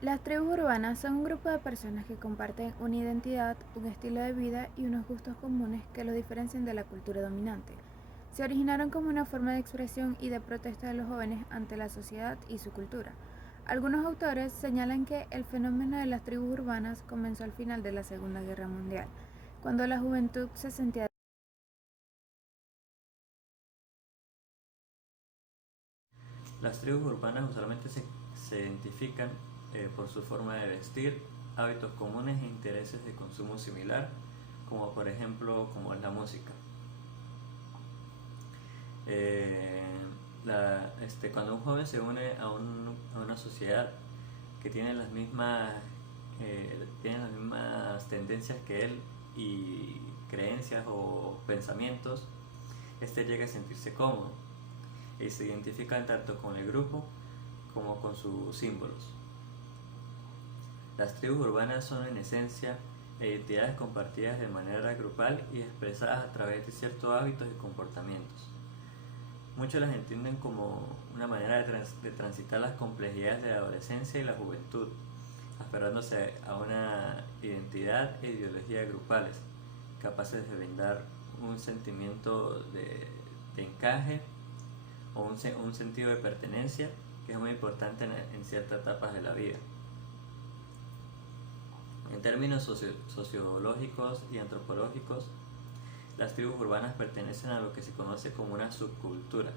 Las tribus urbanas son un grupo de personas que comparten una identidad, un estilo de vida y unos gustos comunes que los diferencian de la cultura dominante. Se originaron como una forma de expresión y de protesta de los jóvenes ante la sociedad y su cultura. Algunos autores señalan que el fenómeno de las tribus urbanas comenzó al final de la Segunda Guerra Mundial, cuando la juventud se sentía. Las tribus urbanas usualmente se identifican por su forma de vestir, hábitos comunes e intereses de consumo similar, como por ejemplo como es la música. Eh, Cuando un joven se une a una sociedad que tiene las mismas tendencias que él y creencias o pensamientos, este llega a sentirse cómodo y se identifican tanto con el grupo como con sus símbolos. Las tribus urbanas son en esencia identidades compartidas de manera grupal y expresadas a través de ciertos hábitos y comportamientos. Muchos las entienden como una manera de transitar las complejidades de la adolescencia y la juventud, aferrándose a una identidad e ideología grupales, capaces de brindar un sentimiento de encaje o un sentido de pertenencia que es muy importante en ciertas etapas de la vida. En términos sociológicos y antropológicos, las tribus urbanas pertenecen a lo que se conoce como una subcultura.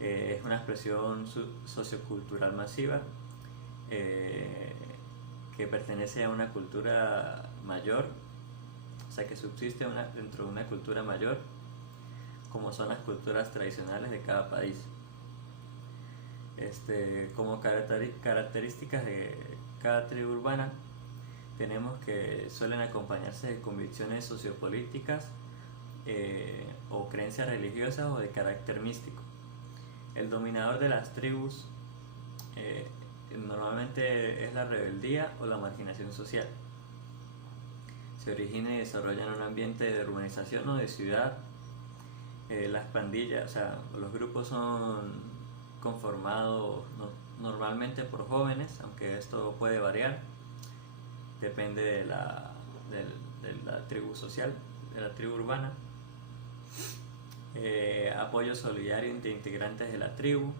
Es una expresión sociocultural masiva que pertenece a una cultura mayor, o sea que subsiste dentro de una cultura mayor, como son las culturas tradicionales de cada país. Como características de cada tribu urbana, tenemos que suelen acompañarse de convicciones sociopolíticas o creencias religiosas o de carácter místico. El dominador de las tribus normalmente es la rebeldía o la marginación social. Se origina y desarrolla en un ambiente de urbanización o de ciudad. Las pandillas, o sea, los grupos son conformados normalmente por jóvenes, aunque esto puede variar, depende de la tribu social, de la tribu urbana. Apoyo solidario entre integrantes de la tribu,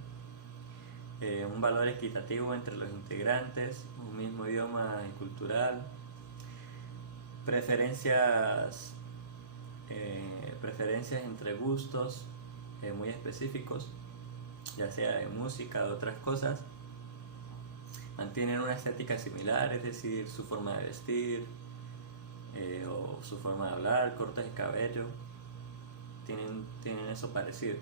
un valor equitativo entre los integrantes, un mismo idioma y cultural, preferencias entre gustos muy específicos, ya sea de música o de otras cosas. Mantienen una estética similar, es decir, su forma de vestir o su forma de hablar, cortes de cabello, tienen eso parecido.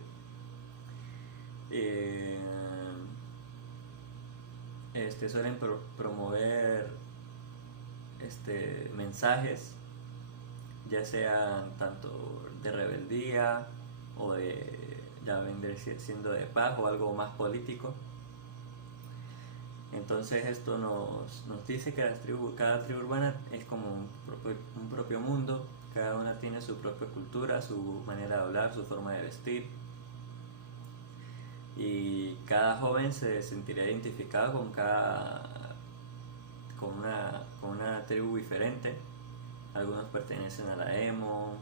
Suelen promover mensajes, ya sean tanto de rebeldía o ya vendría siendo de paz o algo más político. Entonces esto nos dice que cada tribu urbana es como un propio mundo, cada una tiene su propia cultura, su manera de hablar, su forma de vestir, y cada joven se sentirá identificado con una tribu diferente. Algunos pertenecen a la emo,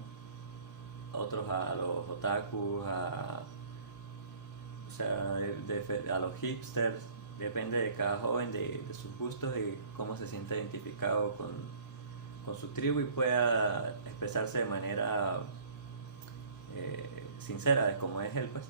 otros a los otakus, a los hipsters. Depende de cada joven, de sus gustos y cómo se siente identificado con su tribu y pueda expresarse de manera sincera de cómo es él, pues.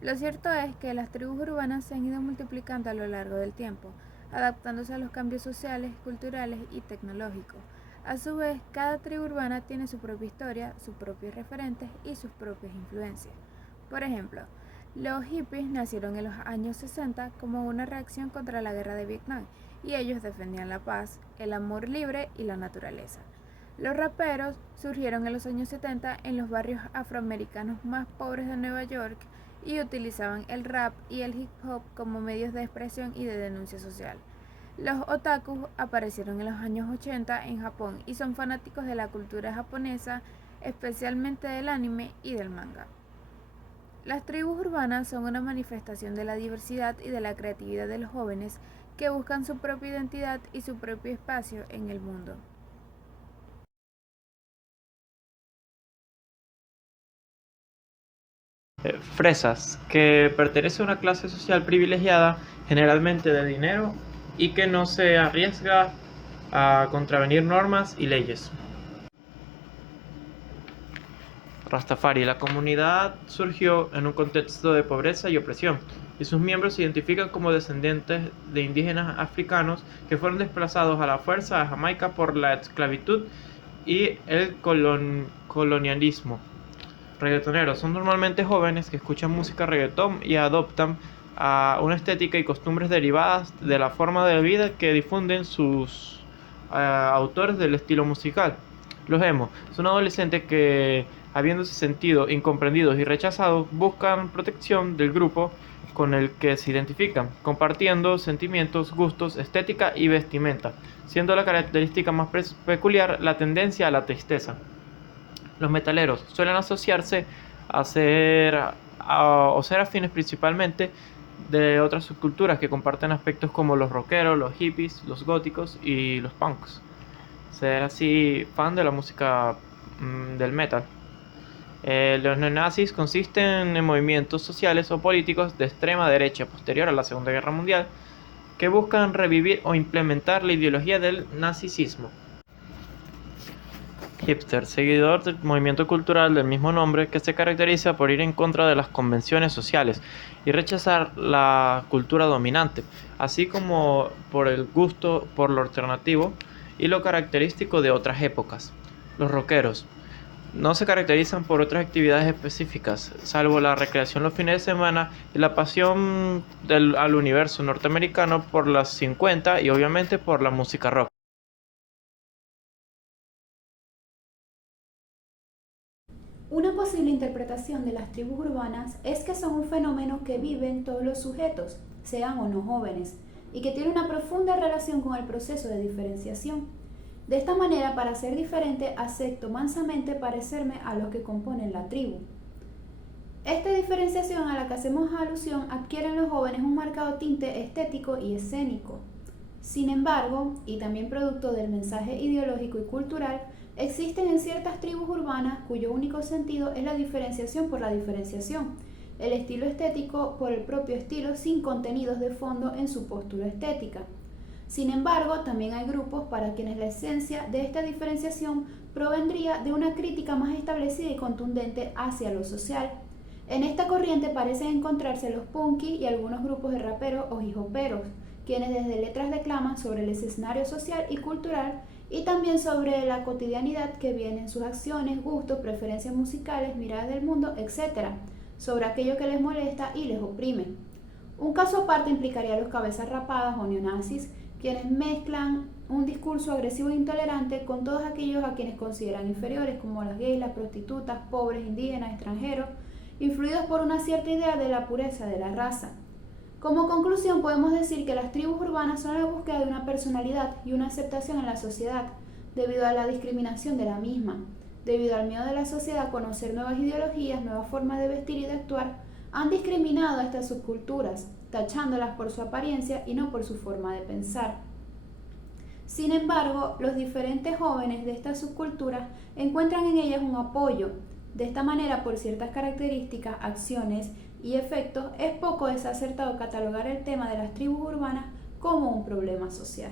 Lo cierto es que las tribus urbanas se han ido multiplicando a lo largo del tiempo, adaptándose a los cambios sociales, culturales y tecnológicos. A su vez, cada tribu urbana tiene su propia historia, sus propios referentes y sus propias influencias. Por ejemplo, los hippies nacieron en los años 60 como una reacción contra la guerra de Vietnam y ellos defendían la paz, el amor libre y la naturaleza. Los raperos surgieron en los años 70 en los barrios afroamericanos más pobres de Nueva York y utilizaban el rap y el hip hop como medios de expresión y de denuncia social. Los otakus aparecieron en los años 80 en Japón y son fanáticos de la cultura japonesa especialmente del anime y del manga. Las tribus urbanas son una manifestación de la diversidad y de la creatividad de los jóvenes que buscan su propia identidad y su propio espacio en el mundo. Fresas, que pertenece a una clase social privilegiada, generalmente de dinero, y que no se arriesga a contravenir normas y leyes. Rastafari, la comunidad surgió en un contexto de pobreza y opresión, y sus miembros se identifican como descendientes de indígenas africanos que fueron desplazados a la fuerza a Jamaica por la esclavitud y el colonialismo. Reggaetoneros son normalmente jóvenes que escuchan música reggaetón y adoptan a una estética y costumbres derivadas de la forma de vida que difunden sus autores del estilo musical. Los emo son adolescentes que, habiéndose sentido incomprendidos y rechazados, buscan protección del grupo con el que se identifican, compartiendo sentimientos, gustos, estética y vestimenta, siendo la característica más peculiar la tendencia a la tristeza. Los metaleros suelen asociarse a ser afines principalmente de otras subculturas que comparten aspectos como los rockeros, los hippies, los góticos y los punks. Ser así fan de la música del metal. Los neonazis consisten en movimientos sociales o políticos de extrema derecha posterior a la Segunda Guerra Mundial que buscan revivir o implementar la ideología del nazismo. Hipster, seguidor del movimiento cultural del mismo nombre que se caracteriza por ir en contra de las convenciones sociales y rechazar la cultura dominante, así como por el gusto por lo alternativo y lo característico de otras épocas. Los rockeros no se caracterizan por otras actividades específicas, salvo la recreación los fines de semana y la pasión al universo norteamericano por las 50 y obviamente por la música rock. Una posible interpretación de las tribus urbanas es que son un fenómeno que viven todos los sujetos, sean o no jóvenes, y que tiene una profunda relación con el proceso de diferenciación. De esta manera, para ser diferente, acepto mansamente parecerme a los que componen la tribu. Esta diferenciación a la que hacemos alusión adquiere en los jóvenes un marcado tinte estético y escénico. Sin embargo, y también producto del mensaje ideológico y cultural, existen en ciertas tribus urbanas cuyo único sentido es la diferenciación por la diferenciación, el estilo estético por el propio estilo sin contenidos de fondo en su postura estética. Sin embargo, también hay grupos para quienes la esencia de esta diferenciación provendría de una crítica más establecida y contundente hacia lo social. En esta corriente parecen encontrarse los punkis y algunos grupos de raperos o hip-hoperos, quienes desde letras declaman sobre el escenario social y cultural y también sobre la cotidianidad que viene en sus acciones, gustos, preferencias musicales, miradas del mundo, etc., sobre aquello que les molesta y les oprime. Un caso aparte implicaría a los cabezas rapadas o neonazis, quienes mezclan un discurso agresivo e intolerante con todos aquellos a quienes consideran inferiores, como las gays, las prostitutas, pobres, indígenas, extranjeros, influidos por una cierta idea de la pureza de la raza. Como conclusión, podemos decir que las tribus urbanas son la búsqueda de una personalidad y una aceptación en la sociedad, debido a la discriminación de la misma, debido al miedo de la sociedad a conocer nuevas ideologías, nuevas formas de vestir y de actuar, han discriminado a estas subculturas, tachándolas por su apariencia y no por su forma de pensar. Sin embargo, los diferentes jóvenes de estas subculturas encuentran en ellas un apoyo. De esta manera, por ciertas características, acciones y efectos, es poco desacertado catalogar el tema de las tribus urbanas como un problema social.